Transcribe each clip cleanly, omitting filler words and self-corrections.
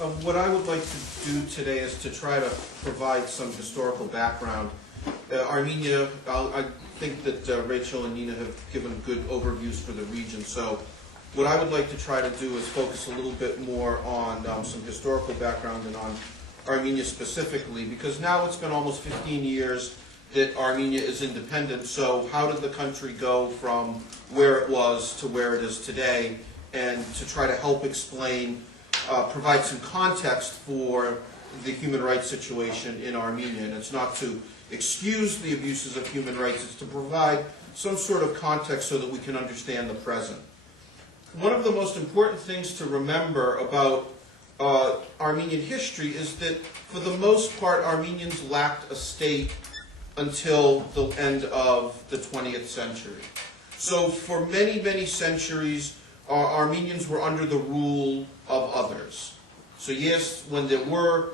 What I would like to do today is to try to provide some historical background. Armenia, I think that Rachel and Nina have given good overviews for the region, so what I would like to try to do is focus a little bit more on some historical background and on Armenia specifically, because now it's been almost 15 years that Armenia is independent, so how did the country go from where it was to where it is today, and to try to help explain, provide some context for the human rights situation in Armenia. And it's not to excuse the abuses of human rights, it's to provide some sort of context so that we can understand the present. One of the most important things to remember about Armenian history is that for the most part Armenians lacked a state until the end of the 20th century. So for many, many centuries Armenians were under the rule of others. So yes, when there were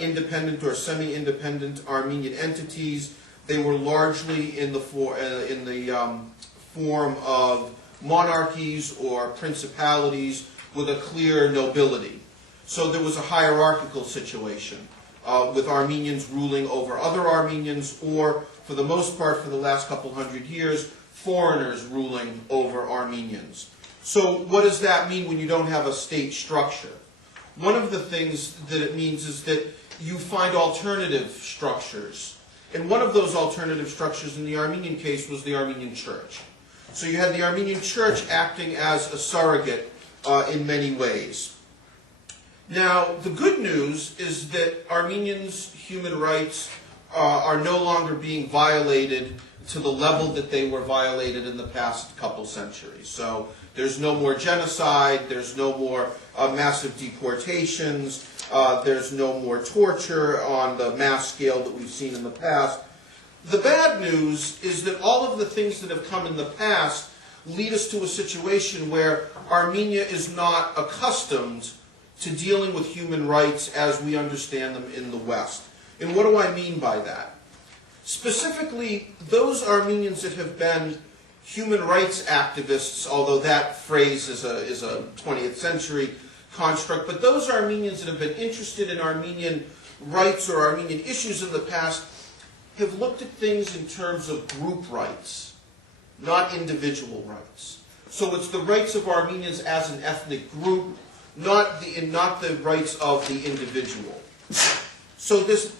independent or semi-independent Armenian entities, they were largely in the form of monarchies or principalities with a clear nobility. So there was a hierarchical situation with Armenians ruling over other Armenians, or for the most part for the last couple hundred years, foreigners ruling over Armenians. So what does that mean when you don't have a state structure? One of the things that it means is that you find alternative structures. And one of those alternative structures in the Armenian case was the Armenian Church. So you had the Armenian Church acting as a surrogate in many ways. Now, the good news is that Armenians' human rights are no longer being violated to the level that they were violated in the past couple centuries. So there's no more genocide, there's no more massive deportations, there's no more torture on the mass scale that we've seen in the past. The bad news is that all of the things that have come in the past lead us to a situation where Armenia is not accustomed to dealing with human rights as we understand them in the West. And what do I mean by that? Specifically, those Armenians that have been human rights activists, although that phrase is a 20th century construct, but those Armenians that have been interested in Armenian rights or Armenian issues in the past have looked at things in terms of group rights, not individual rights. So it's the rights of Armenians as an ethnic group, not the rights of the individual. So this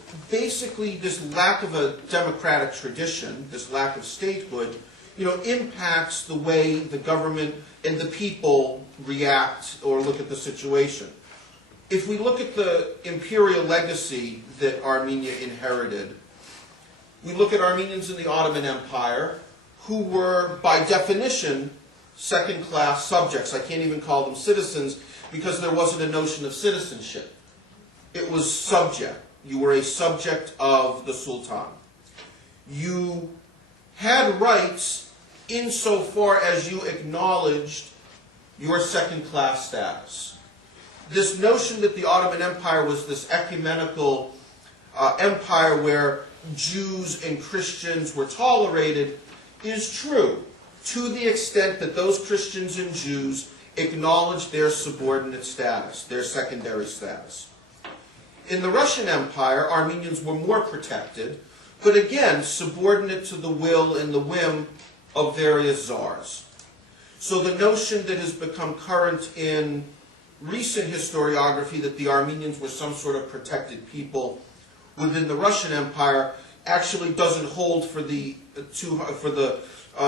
lack of a democratic tradition, this lack of statehood, impacts the way the government and the people react or look at the situation. If we look at the imperial legacy that Armenia inherited, we look at Armenians in the Ottoman Empire, who were, by definition, second-class subjects. I can't even call them citizens because there wasn't a notion of citizenship. It was subject. You were a subject of the Sultan. You had rights insofar as you acknowledged your second-class status. This notion that the Ottoman Empire was this ecumenical empire where Jews and Christians were tolerated is true, to the extent that those Christians and Jews acknowledged their subordinate status, their secondary status. In the Russian Empire, Armenians were more protected, but again, subordinate to the will and the whim of various czars. So the notion that has become current in recent historiography that the Armenians were some sort of protected people within the Russian Empire actually doesn't hold for the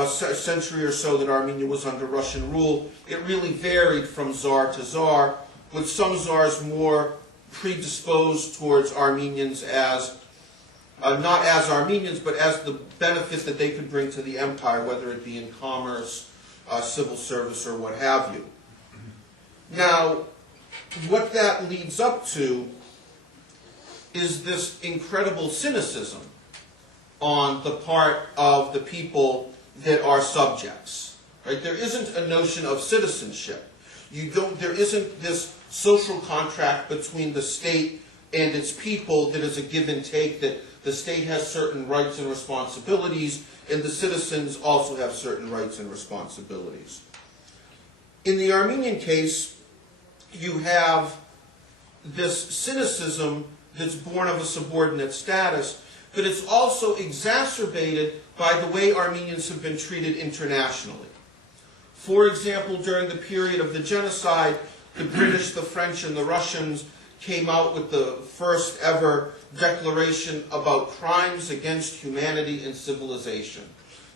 century or so that Armenia was under Russian rule. It really varied from czar to czar, with some czars more predisposed towards Armenians as, not as Armenians, but as the benefit that they could bring to the empire, whether it be in commerce, civil service, or what have you. Now, what that leads up to is this incredible cynicism on the part of the people that are subjects. Right? There isn't a notion of citizenship. There isn't this social contract between the state and its people that is a give and take, that the state has certain rights and responsibilities, and the citizens also have certain rights and responsibilities. In the Armenian case, you have this cynicism that's born of a subordinate status, but it's also exacerbated by the way Armenians have been treated internationally. For example, during the period of the genocide, the British, the French, and the Russians came out with the first ever declaration about crimes against humanity and civilization,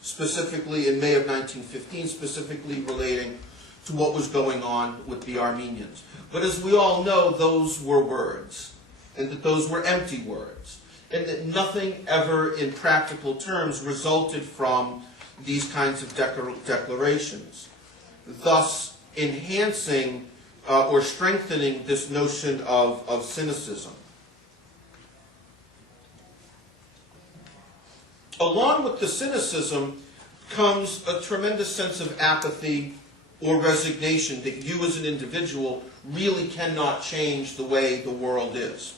specifically in May of 1915, specifically relating to what was going on with the Armenians. But as we all know, those were words, and that those were empty words, and that nothing ever in practical terms resulted from these kinds of declarations, thus enhancing or strengthening this notion of cynicism. Along with the cynicism comes a tremendous sense of apathy or resignation that you as an individual really cannot change the way the world is.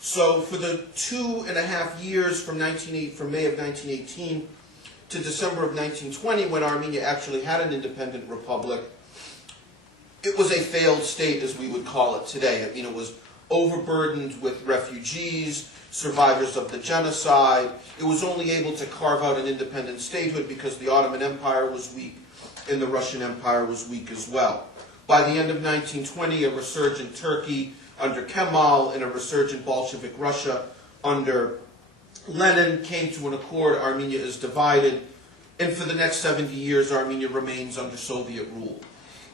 So for the 2.5 years from May of 1918 to December of 1920, when Armenia actually had an independent republic, it was a failed state, as we would call it today. I mean, it was overburdened with refugees, survivors of the genocide. It was only able to carve out an independent statehood because the Ottoman Empire was weak and the Russian Empire was weak as well. By the end of 1920, a resurgent Turkey under Kemal and a resurgent Bolshevik Russia under Lenin came to an accord. Armenia is divided, and for the next 70 years, Armenia remains under Soviet rule.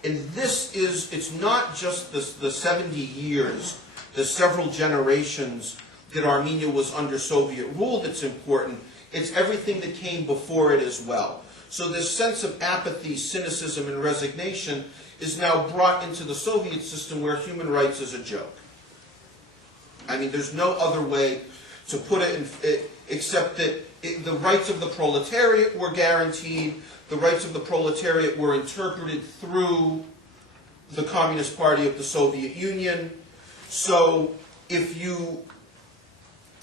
And this is, it's not just the 70 years, the several generations that Armenia was under Soviet rule that's important, it's everything that came before it as well. So this sense of apathy, cynicism, and resignation is now brought into the Soviet system where human rights is a joke. I mean, there's no other way to put it except that the rights of the proletariat were guaranteed, the rights of the proletariat were interpreted through the Communist Party of the Soviet Union. So if you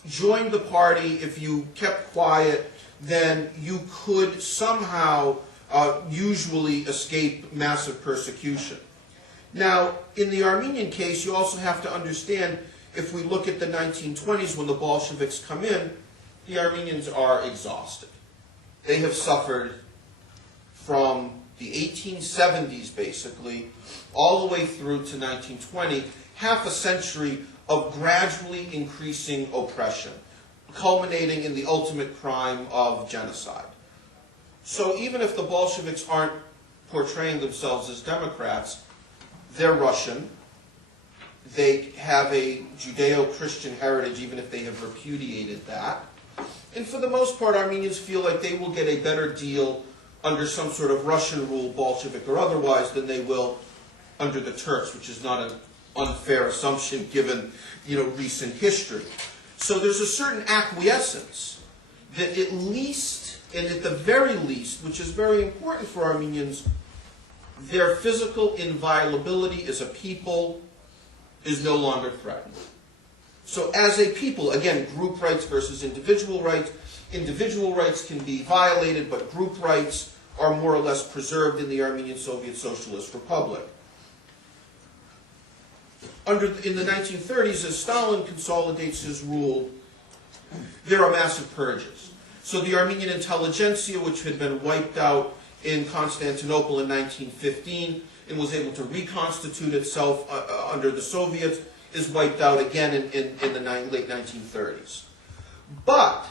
joined the party, if you kept quiet, then you could somehow usually escape massive persecution. Now, in the Armenian case, you also have to understand, if we look at the 1920s when the Bolsheviks come in, the Armenians are exhausted. They have suffered from the 1870s, basically, all the way through to 1920, half a century of gradually increasing oppression, culminating in the ultimate crime of genocide. So even if the Bolsheviks aren't portraying themselves as Democrats, they're Russian. They have a Judeo-Christian heritage, even if they have repudiated that. And for the most part, Armenians feel like they will get a better deal under some sort of Russian rule, Bolshevik or otherwise, than they will under the Turks, which is not an unfair assumption given, recent history. So there's a certain acquiescence that at least, and at the very least, which is very important for Armenians, their physical inviolability as a people is no longer threatened. So as a people, again, group rights versus individual rights can be violated, but group rights are more or less preserved in the Armenian Soviet Socialist Republic. In the 1930s, as Stalin consolidates his rule, there are massive purges. So the Armenian intelligentsia, which had been wiped out in Constantinople in 1915 and was able to reconstitute itself under the Soviets, is wiped out again in the late 1930s. But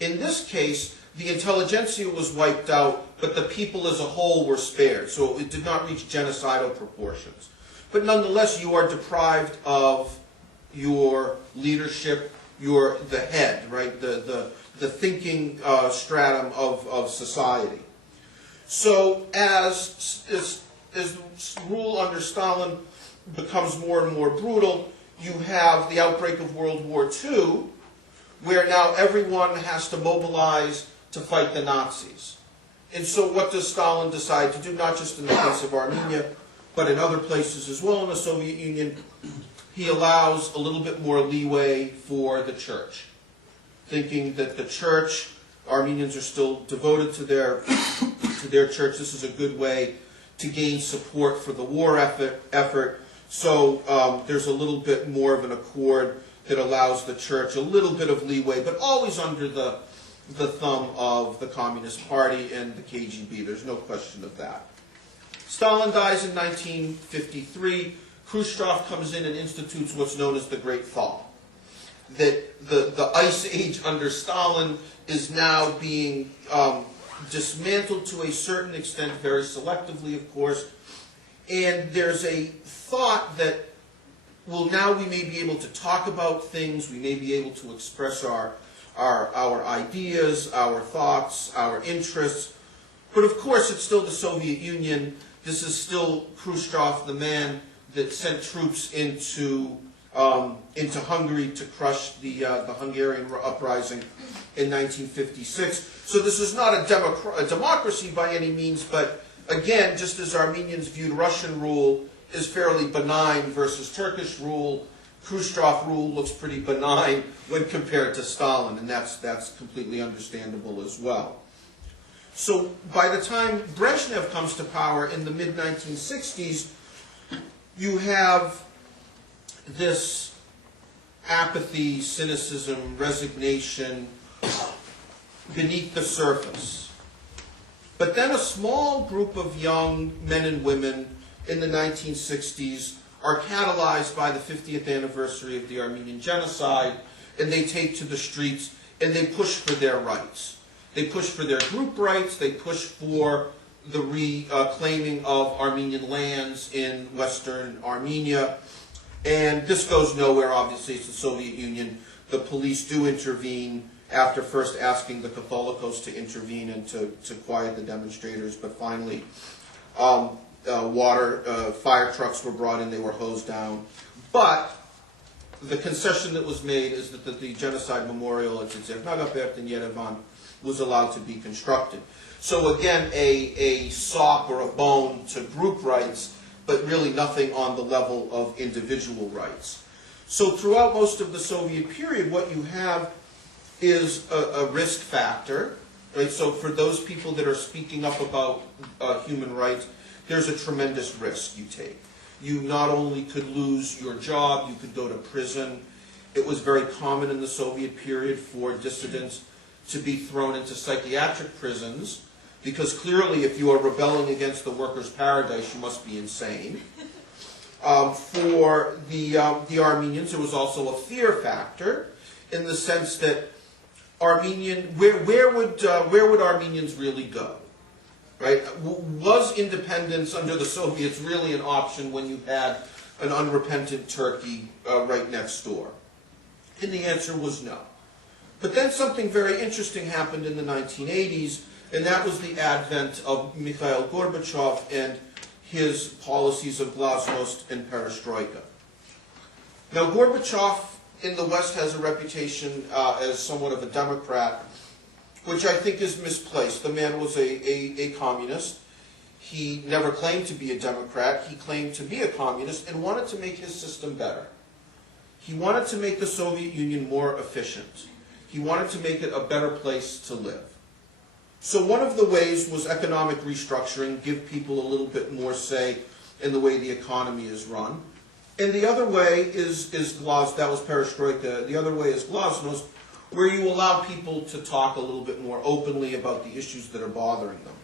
in this case, the intelligentsia was wiped out, but the people as a whole were spared. So it did not reach genocidal proportions. But nonetheless, you are deprived of your leadership, the head, right? The thinking stratum of society. So as rule under Stalin becomes more and more brutal, you have the outbreak of World War II, where now everyone has to mobilize to fight the Nazis. And so what does Stalin decide to do, not just in the case of Armenia, but in other places as well in the Soviet Union? He allows a little bit more leeway for the church, thinking that the church, Armenians are still devoted to their church. This is a good way to gain support for the war effort. So there's a little bit more of an accord that allows the church a little bit of leeway, but always under the thumb of the Communist Party and the KGB. There's no question of that. Stalin dies in 1953. Khrushchev comes in and institutes what's known as the Great Thaw. That the Ice Age under Stalin is now being dismantled to a certain extent, very selectively, of course. And there's a thought that, well, now we may be able to talk about things, we may be able to express our ideas, our thoughts, our interests. But of course, it's still the Soviet Union. This is still Khrushchev, the man that sent troops into Hungary to crush the Hungarian uprising in 1956. So this is not a democracy by any means, but again, just as Armenians viewed Russian rule as fairly benign versus Turkish rule, Khrushchev rule looks pretty benign when compared to Stalin, and that's completely understandable as well. So by the time Brezhnev comes to power in the mid-1960s, you have this apathy, cynicism, resignation beneath the surface. But then a small group of young men and women in the 1960s are catalyzed by the 50th anniversary of the Armenian genocide, and they take to the streets and they push for their rights. They push for their group rights, they push for the reclaiming of Armenian lands in Western Armenia. And this goes nowhere, obviously, it's the Soviet Union. The police do intervene after first asking the Catholicos to intervene and to quiet the demonstrators, but finally fire trucks were brought in, they were hosed down. But the concession that was made is that the genocide memorial at Zernagapet in Yerevan was allowed to be constructed. So again, a sop or a bone to group rights, but really nothing on the level of individual rights. So throughout most of the Soviet period, what you have is a risk factor, right? So for those people that are speaking up about human rights, there's a tremendous risk you take. You not only could lose your job, you could go to prison. It was very common in the Soviet period for dissidents to be thrown into psychiatric prisons, because clearly if you are rebelling against the workers' paradise, you must be insane. For the Armenians, there was also a fear factor, in the sense that where would Armenians really go? Right? Was independence under the Soviets really an option when you had an unrepentant Turkey right next door? And the answer was no. But then something very interesting happened in the 1980s, and that was the advent of Mikhail Gorbachev and his policies of glasnost and perestroika. Now, Gorbachev in the West has a reputation as somewhat of a Democrat, which I think is misplaced. The man was a communist. He never claimed to be a Democrat. He claimed to be a communist and wanted to make his system better. He wanted to make the Soviet Union more efficient. He wanted to make it a better place to live. So one of the ways was economic restructuring, give people a little bit more say in the way the economy is run. And the other way is that was perestroika. The other way is glasnost, where you allow people to talk a little bit more openly about the issues that are bothering them.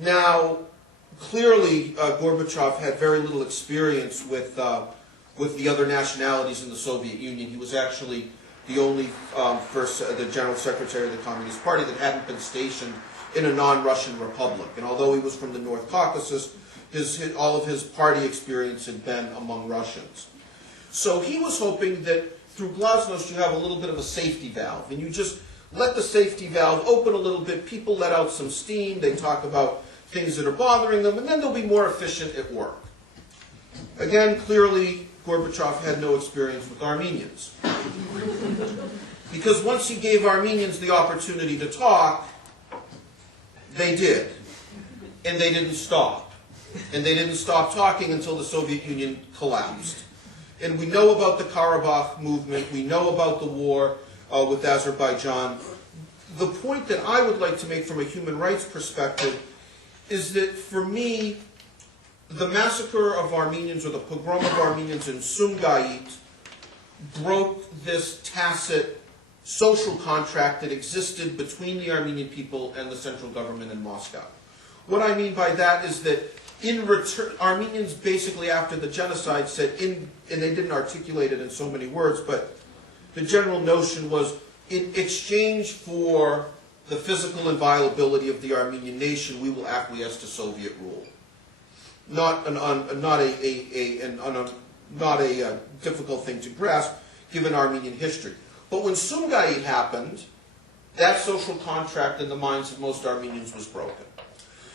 Now, clearly, Gorbachev had very little experience with the other nationalities in the Soviet Union. He was actually the only the General Secretary of the Communist Party that hadn't been stationed in a non-Russian republic. And although he was from the North Caucasus, all of his party experience had been among Russians. So he was hoping that through glasnost you have a little bit of a safety valve, and you just let the safety valve open a little bit, people let out some steam, they talk about things that are bothering them, and then they'll be more efficient at work. Again, clearly, Gorbachev had no experience with Armenians. Because once he gave Armenians the opportunity to talk, they did. And they didn't stop. And they didn't stop talking until the Soviet Union collapsed. And we know about the Karabakh movement, we know about the war with Azerbaijan. The point that I would like to make from a human rights perspective is that for me, the massacre of Armenians, or the pogrom of Armenians in Sumgait, broke this tacit social contract that existed between the Armenian people and the central government in Moscow. What I mean by that is that in return, Armenians basically after the genocide said, and they didn't articulate it in so many words, but the general notion was, in exchange for the physical inviolability of the Armenian nation, we will acquiesce to Soviet rule. Not a difficult thing to grasp, given Armenian history. But when Sumgait happened, that social contract in the minds of most Armenians was broken.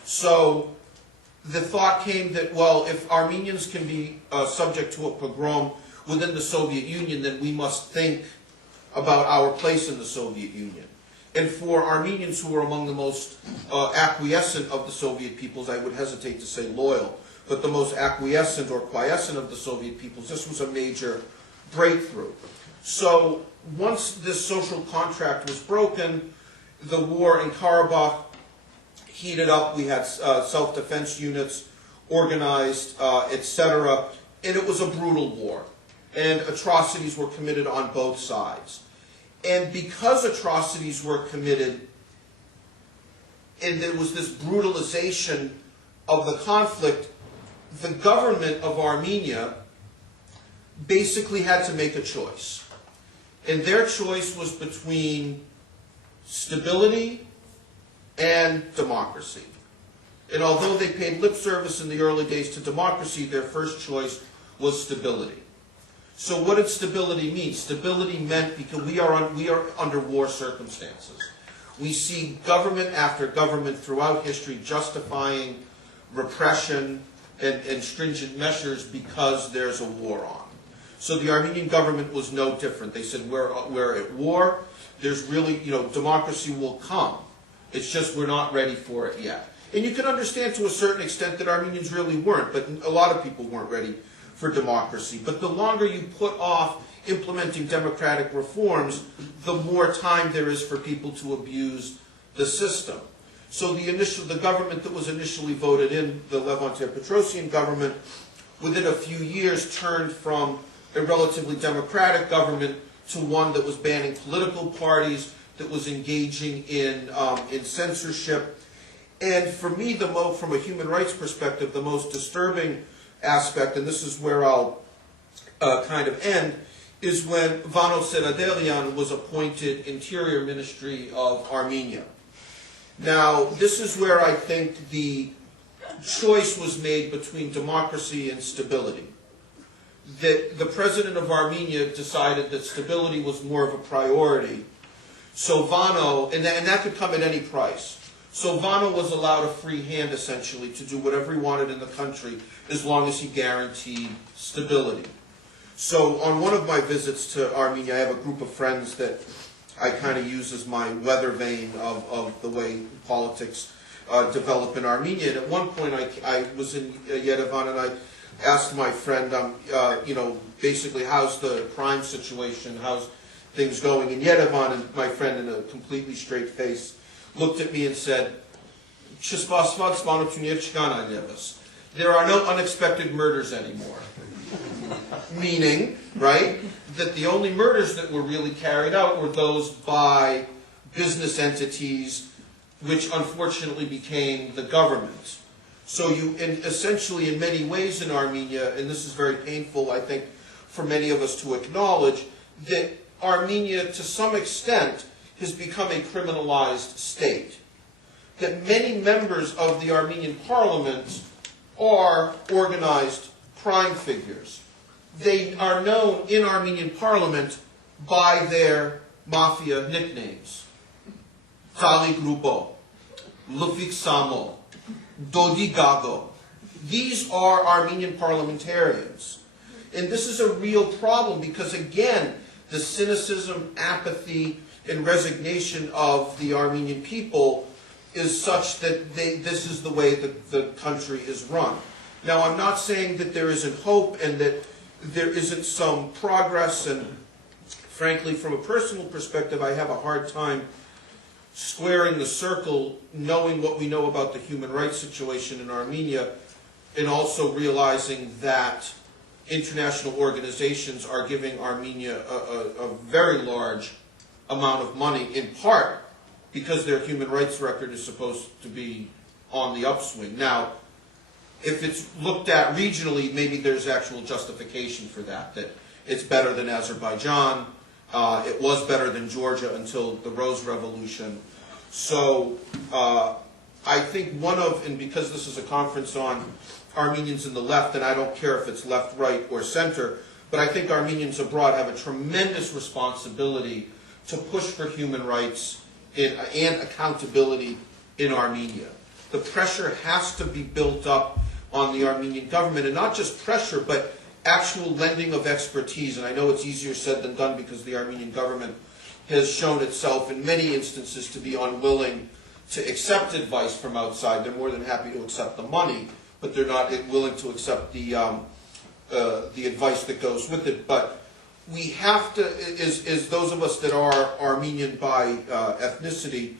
So the thought came that, well, if Armenians can be subject to a pogrom within the Soviet Union, then we must think about our place in the Soviet Union. And for Armenians who were among the most acquiescent of the Soviet peoples, I would hesitate to say loyal, but the most acquiescent or quiescent of the Soviet peoples, this was a major breakthrough. So once this social contract was broken, the war in Karabakh heated up. We had self-defense units organized, etc. And it was a brutal war. And atrocities were committed on both sides. And because atrocities were committed, and there was this brutalization of the conflict, the government of Armenia basically had to make a choice. And their choice was between stability and democracy. And although they paid lip service in the early days to democracy, their first choice was stability. So what did stability mean? Stability meant, because we are under war circumstances. We see government after government throughout history justifying repression and stringent measures because there's a war on. So the Armenian government was no different. They said, we're at war. There's really, democracy will come. It's just we're not ready for it yet. And you can understand to a certain extent that Armenians really weren't, but a lot of people weren't ready for democracy. But the longer you put off implementing democratic reforms, the more time there is for people to abuse the system. So the government that was initially voted in, the Levante-Petrosian government, within a few years turned from a relatively democratic government to one that was banning political parties, that was engaging in censorship. And for me, from a human rights perspective, the most disturbing aspect, and this is where I'll kind of end, is when Vano Seradelian was appointed Interior Ministry of Armenia. Now, this is where I think the choice was made between democracy and stability. That the president of Armenia decided that stability was more of a priority. So Vano, and that could come at any price. So Vano was allowed a free hand, essentially, to do whatever he wanted in the country as long as he guaranteed stability. So on one of my visits to Armenia, I have a group of friends that I kind of use as my weather vane of the way politics develop in Armenia. And at one point, I was in Yerevan, and I asked my friend, basically, how's the crime situation, how's things going in Yerevan? And my friend, in a completely straight face, looked at me and said, there are no unexpected murders anymore. Meaning, right, that the only murders that were really carried out were those by business entities, which unfortunately became the government. So essentially, in many ways in Armenia, and this is very painful, I think, for many of us to acknowledge, that Armenia, to some extent, has become a criminalized state. That many members of the Armenian parliament are organized crime figures. They are known in Armenian parliament by their mafia nicknames. Tali Grupo, Lufik Samo, Dodi Gago. These are Armenian parliamentarians. And this is a real problem because, again, the cynicism, apathy, and resignation of the Armenian people is such that this is the way that the country is run. Now, I'm not saying that there isn't hope and that there isn't some progress, and frankly, from a personal perspective, I have a hard time squaring the circle, knowing what we know about the human rights situation in Armenia, and also realizing that international organizations are giving Armenia a very large amount of money, in part because their human rights record is supposed to be on the upswing. Now, if it's looked at regionally, maybe there's actual justification for that, that it's better than Azerbaijan, it was better than Georgia until the Rose Revolution. So I think one of, and because this is a conference on Armenians in the left, and I don't care if it's left, right, or center, but I think Armenians abroad have a tremendous responsibility to push for human rights and accountability in Armenia. The pressure has to be built up on the Armenian government, and not just pressure, but actual lending of expertise. And I know it's easier said than done because the Armenian government has shown itself in many instances to be unwilling to accept advice from outside. They're more than happy to accept the money, but they're not willing to accept the advice that goes with it. But we have to, as those of us that are Armenian by ethnicity,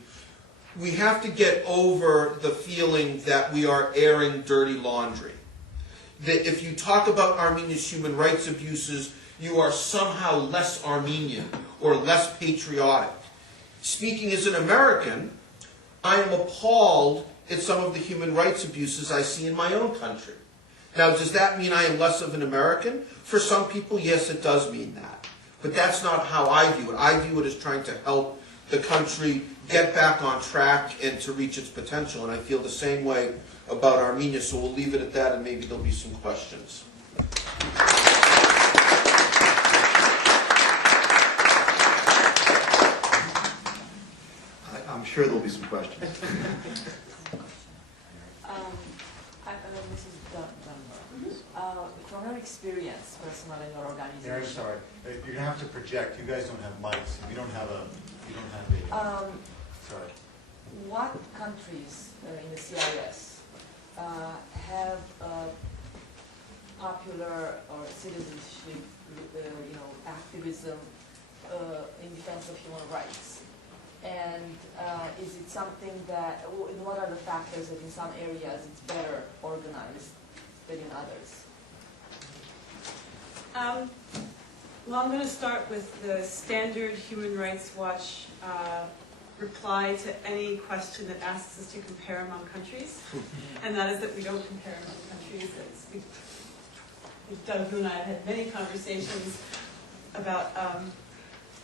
we have to get over the feeling that we are airing dirty laundry. That if you talk about Armenia's human rights abuses, you are somehow less Armenian or less patriotic. Speaking as an American, I am appalled at some of the human rights abuses I see in my own country. Now, does that mean I am less of an American? For some people, yes, it does mean that. But that's not how I view it. I view it as trying to help the country get back on track and to reach its potential. And I feel the same way about Armenia, so we'll leave it at that, and maybe there'll be some questions. I'm sure there'll be some questions. This is Dunbar. From your experience personally in your organization. Very sorry. You're gonna have to project. You guys don't have mics. You don't have a. Sorry. What countries in the CIS have popular or citizenship, activism in defense of human rights? And is it something that, what are the factors that in some areas it's better organized than in others? Well, I'm going to start with the standard Human Rights Watch reply to any question that asks us to compare among countries, and that is that we don't compare among countries. Doug and I have had many conversations about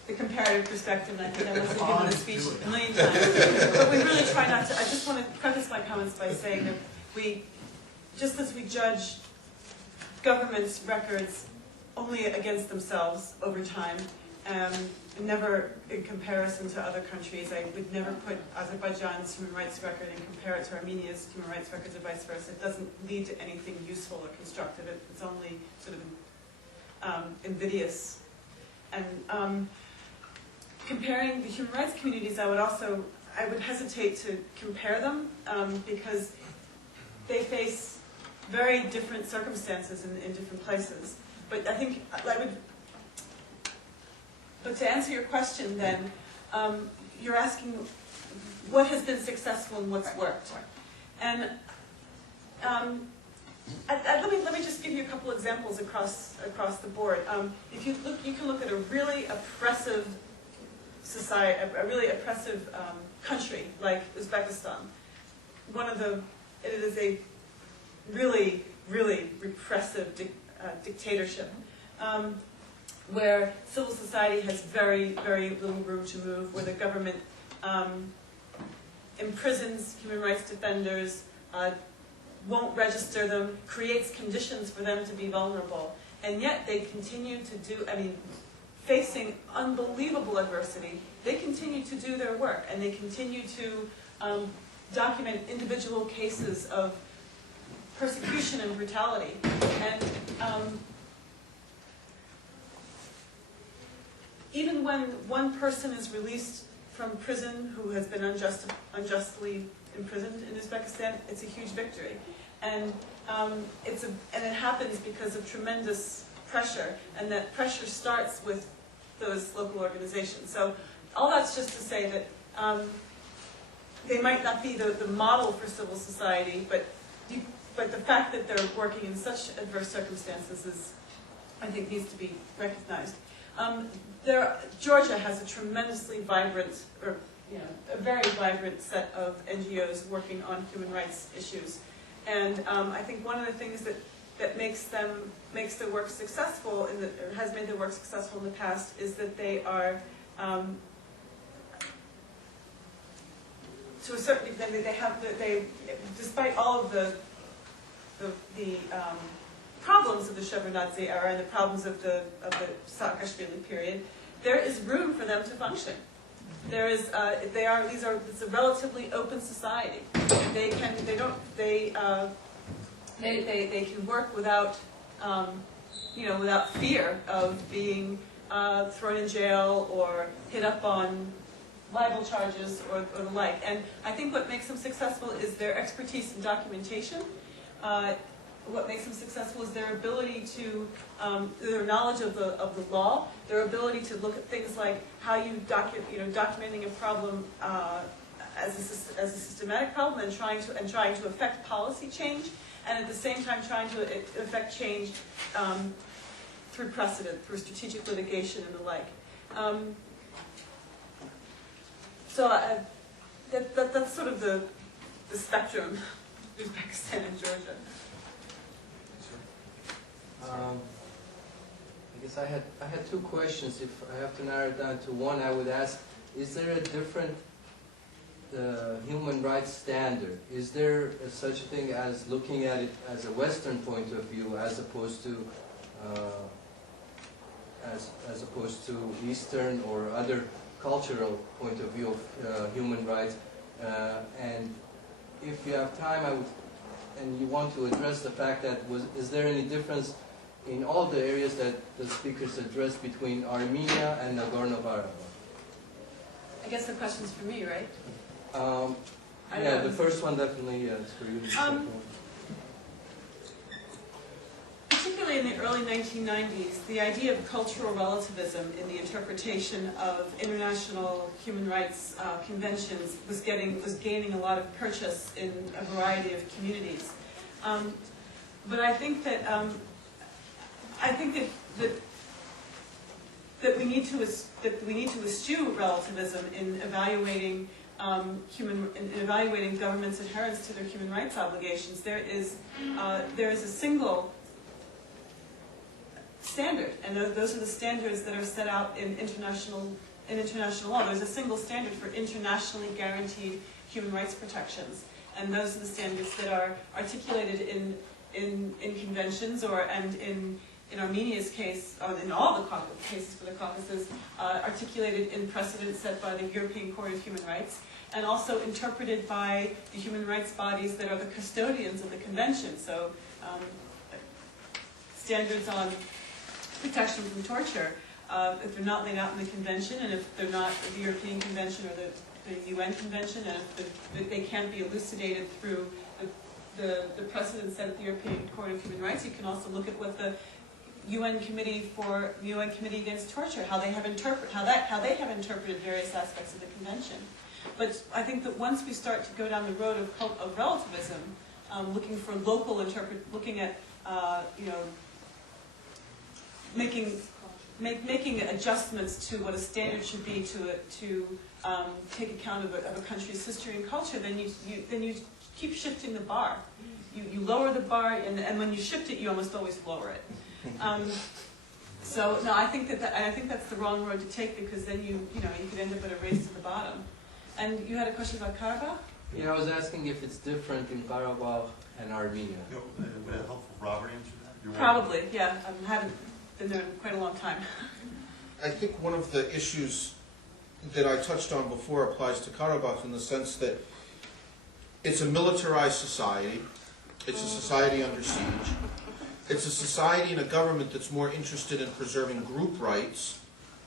the comparative perspective, and I think I must have given a speech a million times. But we really try not to. I just want to preface my comments by saying that we, just as we judge governments' records only against themselves over time, never in comparison to other countries. I would never put Azerbaijan's human rights record and compare it to Armenia's human rights records or vice versa. It doesn't lead to anything useful or constructive. It's only sort of invidious. And comparing the human rights communities, I would hesitate to compare them because they face very different circumstances in different places. But I think but to answer your question then, you're asking what has been successful and what's worked. And let me just give you a couple examples across the board. If you look, you can look at a really oppressive society, a really oppressive country like Uzbekistan. It is a really, really repressive dictatorship, where civil society has very, very little room to move, where the government imprisons human rights defenders, won't register them, creates conditions for them to be vulnerable, and yet they continue to do, facing unbelievable adversity, they continue to do their work, and they continue to document individual cases of persecution and brutality. And even when one person is released from prison who has been unjustly imprisoned in Uzbekistan, it's a huge victory. And it happens because of tremendous pressure, and that pressure starts with those local organizations. So all that's just to say that they might not be the model for civil society, but but the fact that they're working in such adverse circumstances is, I think, needs to be recognized. Georgia has a tremendously vibrant, or a very vibrant set of NGOs working on human rights issues, and I think one of the things that makes their work successful, or has made their work successful in the past, is that they are, to a certain extent, they despite all of the problems of the Shevardnadze era and the problems of the Saakashvili period, there is room for them to function. It's a relatively open society. They can work without without fear of being thrown in jail or hit up on libel charges or the like. And I think what makes them successful is their expertise in documentation. What makes them successful is their ability to, their knowledge of the law, their ability to look at things like how you documenting a problem as a systematic problem and trying to affect policy change, and at the same time trying to affect change through precedent, through strategic litigation and the like. That's sort of the spectrum of Uzbekistan and Georgia. I guess I had two questions. If I have to narrow it down to one, I would ask, is there a different human rights standard? Is there such a thing as looking at it as a Western point of view as opposed to Eastern or other cultural point of view of human rights? And if you have time, and you want to address the fact that is there any difference in all the areas that the speakers addressed between Armenia and Nagorno-Karabakh? I guess the question's for me, right? Yeah, the first one definitely is for you. Particularly in the early 1990s, the idea of cultural relativism in the interpretation of international human rights conventions was gaining a lot of purchase in a variety of communities. But I think that we need to eschew relativism in evaluating governments' adherence to their human rights obligations. There is a single standard, and those are the standards that are set out in international law. There's a single standard for internationally guaranteed human rights protections, and those are the standards that are articulated in conventions and in Armenia's case, in all the cases for the Caucasus, articulated in precedents set by the European Court of Human Rights, and also interpreted by the human rights bodies that are the custodians of the convention. So standards on protection from torture, if they're not laid out in the convention, and if they're not the European Convention or the UN Convention, and if they can't be elucidated through the precedents set at the European Court of Human Rights, you can also look at what the UN Committee Against Torture, how they have interpreted various aspects of the convention. But I think that once we start to go down the road of relativism, looking for looking at making adjustments to what a standard should be to take account of a country's history and culture, then you keep shifting the bar. You lower the bar, and when you shift it, you almost always lower it. So no, I think that's the wrong road to take, because then you could end up at a race to the bottom. And you had a question about Karabakh? Yeah, I was asking if it's different in Karabakh and Armenia. Would it help if Robert answer that? Probably, yeah. I haven't been there in quite a long time. I think one of the issues that I touched on before applies to Karabakh, in the sense that it's a militarized society. It's a society under siege. It's a society and a government that's more interested in preserving group rights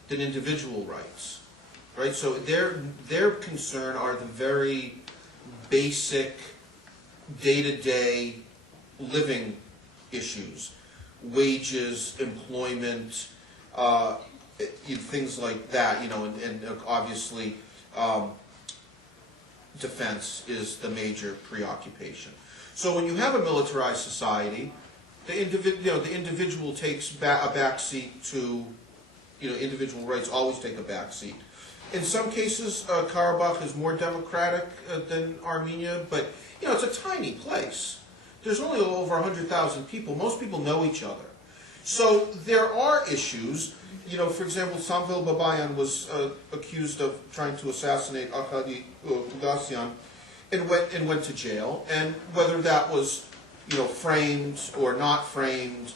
than individual rights, right? So their concern are the very basic day-to-day living issues, wages, employment, things like that, and obviously defense is the major preoccupation. So when you have a militarized society, the individual takes a back seat to, individual rights always take a back seat. In some cases, Karabakh is more democratic than Armenia, but it's a tiny place. There's only over 100,000 people. Most people know each other. So there are issues. For example, Samvel Babayan was accused of trying to assassinate Arkady Pugasyan and went to jail. And whether that was, framed or not framed,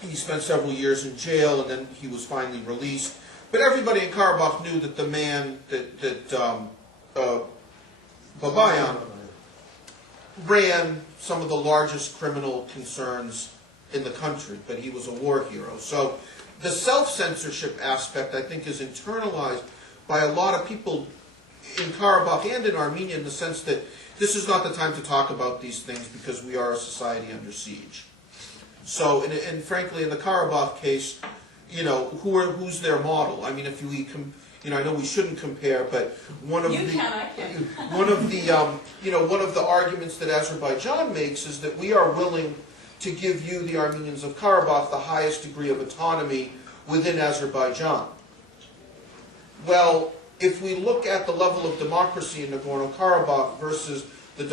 he spent several years in jail, and then he was finally released. But everybody in Karabakh knew that the man that Babayan ran some of the largest criminal concerns in the country, but he was a war hero. So the self-censorship aspect, I think, is internalized by a lot of people in Karabakh and in Armenia, in the sense that this is not the time to talk about these things because we are a society under siege. So, and frankly, in the Karabakh case, who's their model? I mean, if we I know we shouldn't compare, but one of the arguments that Azerbaijan makes is that we are willing to give you, the Armenians of Karabakh, the highest degree of autonomy within Azerbaijan. Well, if we look at the level of democracy in Nagorno-Karabakh versus the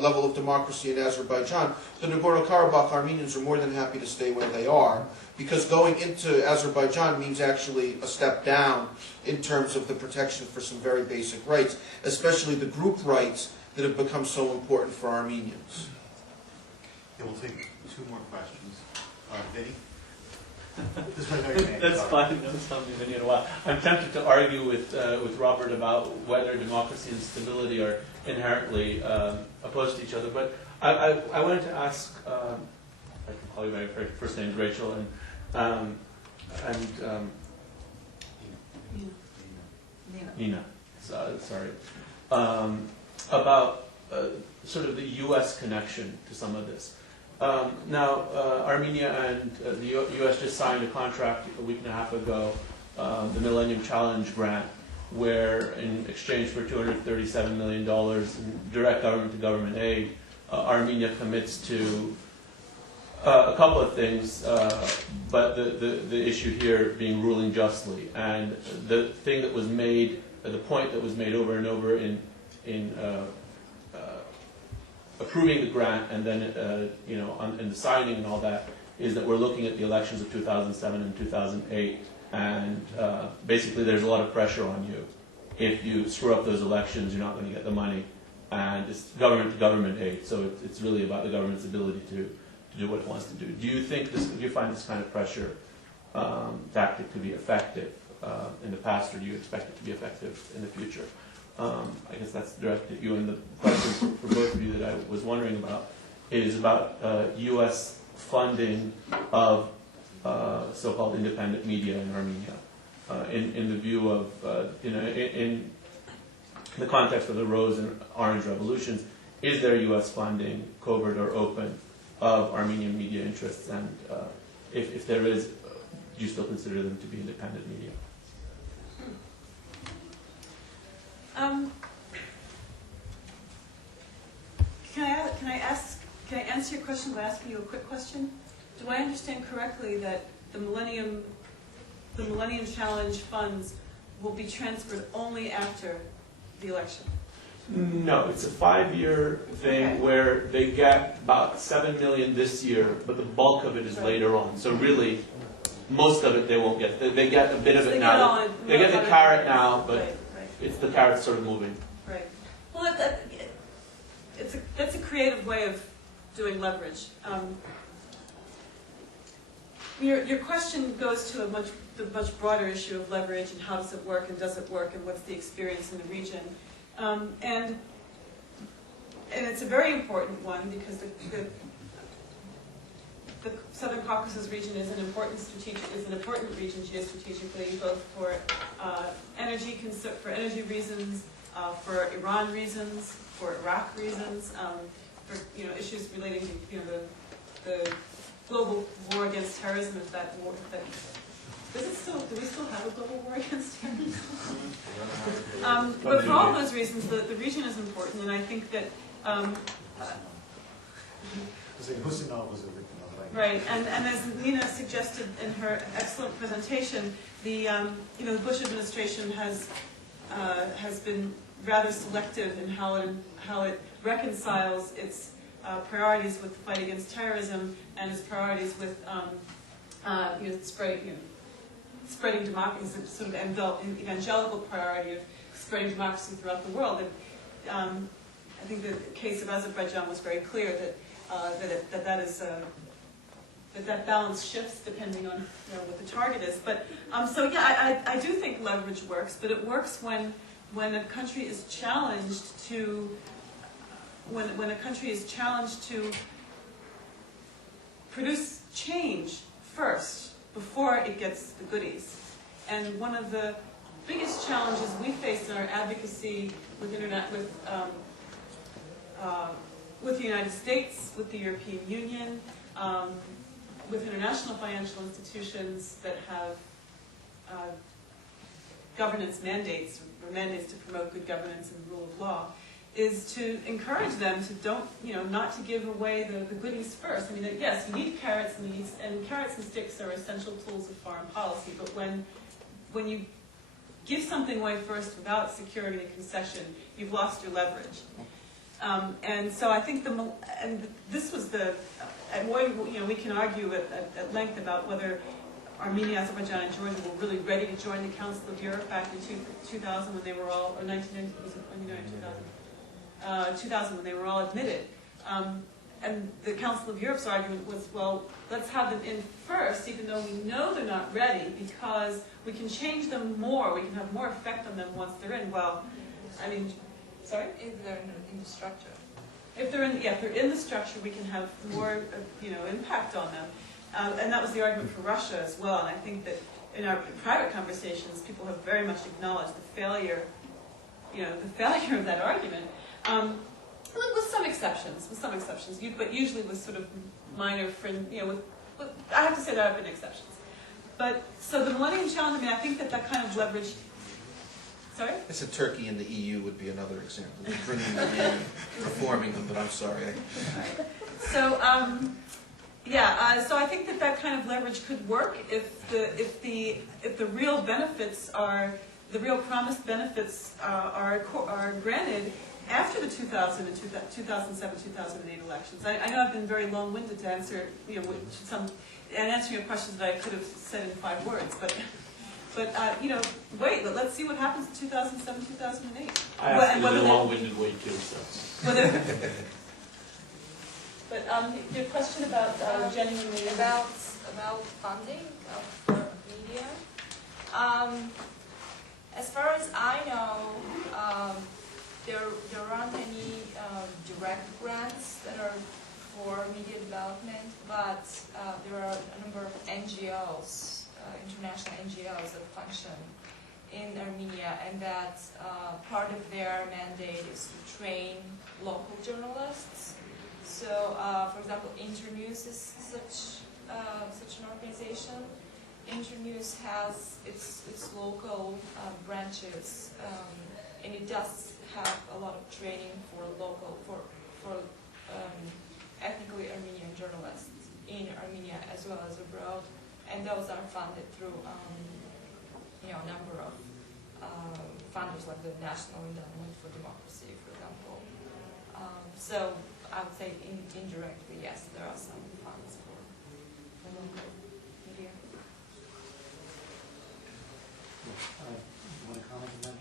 level of democracy in Azerbaijan, the Nagorno-Karabakh Armenians are more than happy to stay where they are, because going into Azerbaijan means actually a step down in terms of the protection for some very basic rights, especially the group rights that have become so important for Armenians. Yeah, we'll take 2 more questions. Vinny? This might not be That's fine. Don't tell me Vinny in a while. I'm tempted to argue with Robert about whether democracy and stability are inherently opposed to each other. But I wanted to ask, I can call you by your first name, Rachel, and Nina. Sorry. About sort of the U.S. connection to some of this. Now, Armenia and the U.S. just signed a contract a week and a half ago, the Millennium Challenge grant, where in exchange for $237 million in direct government-to-government aid, Armenia commits to a couple of things, but the issue here being ruling justly. And the thing that was made, the point that was made over and over in approving the grant and then and the signing and all that, is that we're looking at the elections of 2007 and 2008, and basically there's a lot of pressure on you. If you screw up those elections, you're not going to get the money, and it's government-to-government aid, so it's really about the government's ability to do what it wants to do. Do you find this kind of pressure tactic to be effective in the past, or do you expect it to be effective in the future? I guess that's directed at you. And the question for both of you that I was wondering about is about U.S. funding of so-called independent media in Armenia, in the view of, in the context of the Rose and Orange revolutions. Is there U.S. funding, covert or open, of Armenian media interests? And if there is, do you still consider them to be independent media? Can I answer your question by asking you a quick question? Do I understand correctly that the Millennium Challenge funds will be transferred only after the election? No, it's a 5-year thing where they get about $7 million this year, but the bulk of it is later on. So really, most of it they won't get. They get a bit of it now. They get the carrot now, but it's the carrot sort of moving. Right. Well, that's a creative way of doing leverage. Your question goes to the much broader issue of leverage and how does it work and does it work and what's the experience in the region. And it's a very important one because the Southern Caucasus region is an important region geostrategically, both for energy reasons, for Iran reasons, for Iraq reasons, for issues relating to the global war against terrorism. Do we still have a global war against terrorism? But for all those reasons, the region is important, and I think that Husinov was a victim of that. Right, and as Nina suggested in her excellent presentation, the the Bush administration has been rather selective in how it reconciles its priorities with the fight against terrorism and its priorities with spreading democracy, sort of evangelical priority of spreading democracy throughout the world. And I think the case of Azerbaijan was very clear that that balance shifts depending on what the target is. But so yeah, I do think leverage works, but it works when a country is challenged to produce change first before it gets the goodies. And one of the biggest challenges we face in our advocacy with the United States, with the European Union, with international financial institutions that have governance mandates, or mandates to promote good governance and rule of law, is to encourage them to not to give away the goodies first. I mean, yes, you need carrots, and carrots and sticks are essential tools of foreign policy, but when you give something away first without securing a concession, you've lost your leverage. And so I think this was and we can argue at length about whether Armenia, Azerbaijan, and Georgia were really ready to join the Council of Europe back in 2000 when they were all, or 2000 when they were all admitted. And the Council of Europe's argument was, well, let's have them in first, even though we know they're not ready, because we can change them more, we can have more effect on them once they're in. Well, I mean, sorry? If they're in the structure. If they're in the structure, we can have more, impact on them. And that was the argument for Russia as well. And I think that in our private conversations, people have very much acknowledged the failure of that argument. With some exceptions, but usually with sort of minor fringe, I have to say there have been exceptions. But, so the Millennium Challenge, I mean, I think that kind of leverage. Sorry? I said Turkey and the EU would be another example, bringing them in and reforming them, but I'm sorry. So, so I think that kind of leverage could work if the real benefits the real promised benefits are granted after the 2007, 2008 elections. I know I've been very long-winded to answer, answering your questions that I could have said in 5 words, but wait, let's see what happens in 2007, 2008. I asked you in a long-winded way too, so. But your question about genuinely about funding for media. As far as I know, there aren't any direct grants that are for media development, but there are a number of NGOs, international NGOs that function in Armenia, and that part of their mandate is to train local journalists. So, for example, Internews is such an organization. Internews has its local branches, and it does have a lot of training for ethnically Armenian journalists in Armenia as well as abroad, and those are funded through a number of funders like the National Endowment for Democracy, for example. So I would say indirectly, yes, there are some funds for local media. You want to comment on that?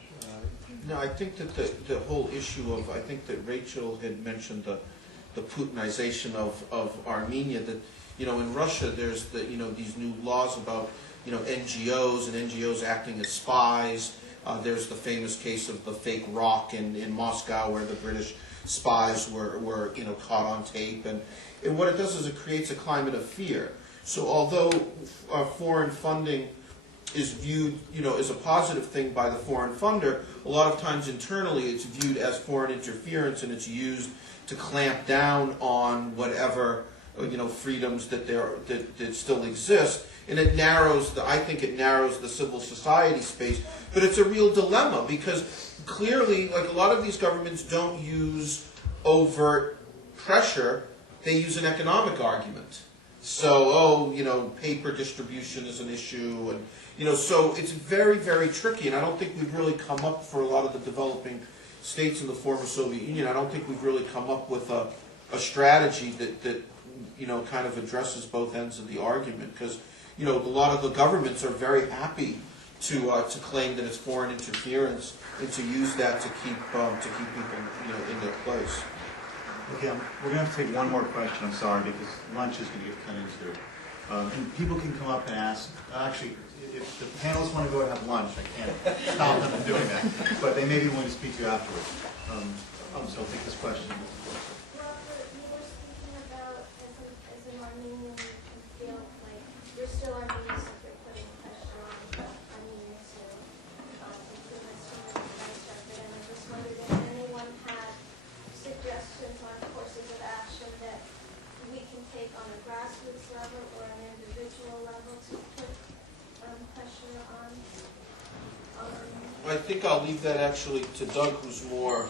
No, I think that the whole issue of, I think that Rachel had mentioned the Putinization of Armenia, that, in Russia there's these new laws about, NGOs and NGOs acting as spies. There's the famous case of the fake rock in Moscow where the British spies were caught on tape. And what it does is it creates a climate of fear. So although foreign funding is viewed, as a positive thing by the foreign funder, a lot of times internally it's viewed as foreign interference, and it's used to clamp down on whatever, freedoms that still exist. And I think it narrows the civil society space. But it's a real dilemma, because clearly, like, a lot of these governments don't use overt pressure, they use an economic argument. So, paper distribution is an issue, and, so it's very, very tricky, and I don't think we've really come up, for a lot of the developing states in the former Soviet Union, I don't think we've really come up with a strategy that kind of addresses both ends of the argument, because, a lot of the governments are very happy to claim that it's foreign interference and to use that to keep people, in their place. Okay, we're going to have to take one more question, I'm sorry, because lunch is going to get cut into. And people can come up and ask, actually, if the panelists want to go and have lunch, I can't stop them from doing that, but they may be willing to speak to you afterwards. So I'll take this question. Well, you were speaking about, as an Armenian, you feel like you're still Armenians, so you're putting pressure on Armenians to implement some of the rights record. And I just wondered if anyone had suggestions on courses of action that we can take on a grassroots level or an individual level to put pressure on. I think I'll leave that actually to Doug, who's more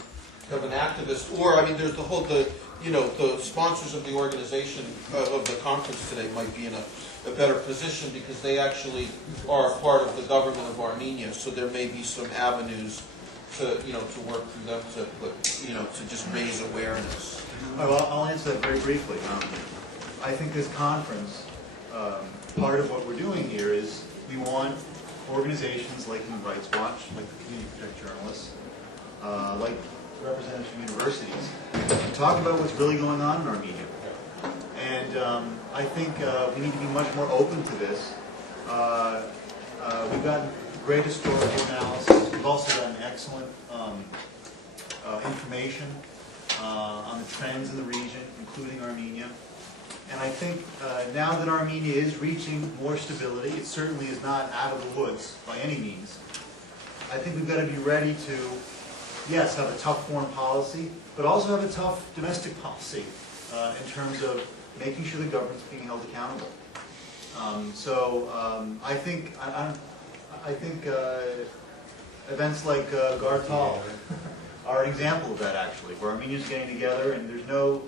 of an activist. Or, there's the sponsors of the organization of the conference today might be in a better position because they actually are a part of the government of Armenia. So there may be some avenues to work through them to just raise awareness. Well, I'll answer that very briefly. I think this conference, part of what we're doing here is we want organizations like Human Rights Watch, like the Community Protect Journalists, like representatives from universities, to talk about what's really going on in Armenia. And I think we need to be much more open to this. We've gotten great historical analysis. We've also gotten excellent information on the trends in the region, including Armenia. And I think now that Armenia is reaching more stability, it certainly is not out of the woods by any means. I think we've got to be ready to, yes, have a tough foreign policy, but also have a tough domestic policy in terms of making sure the government's being held accountable. I think events like Gartal are an example of that, actually, where Armenians are getting together and there's no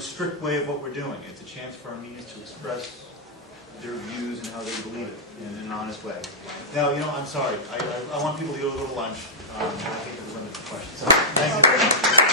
strict way of what we're doing. It's a chance for Armenians to express their views and how they believe it in an honest way. Now, I'm sorry. I want people to go to lunch. I think there's limited questions. Thank you very much.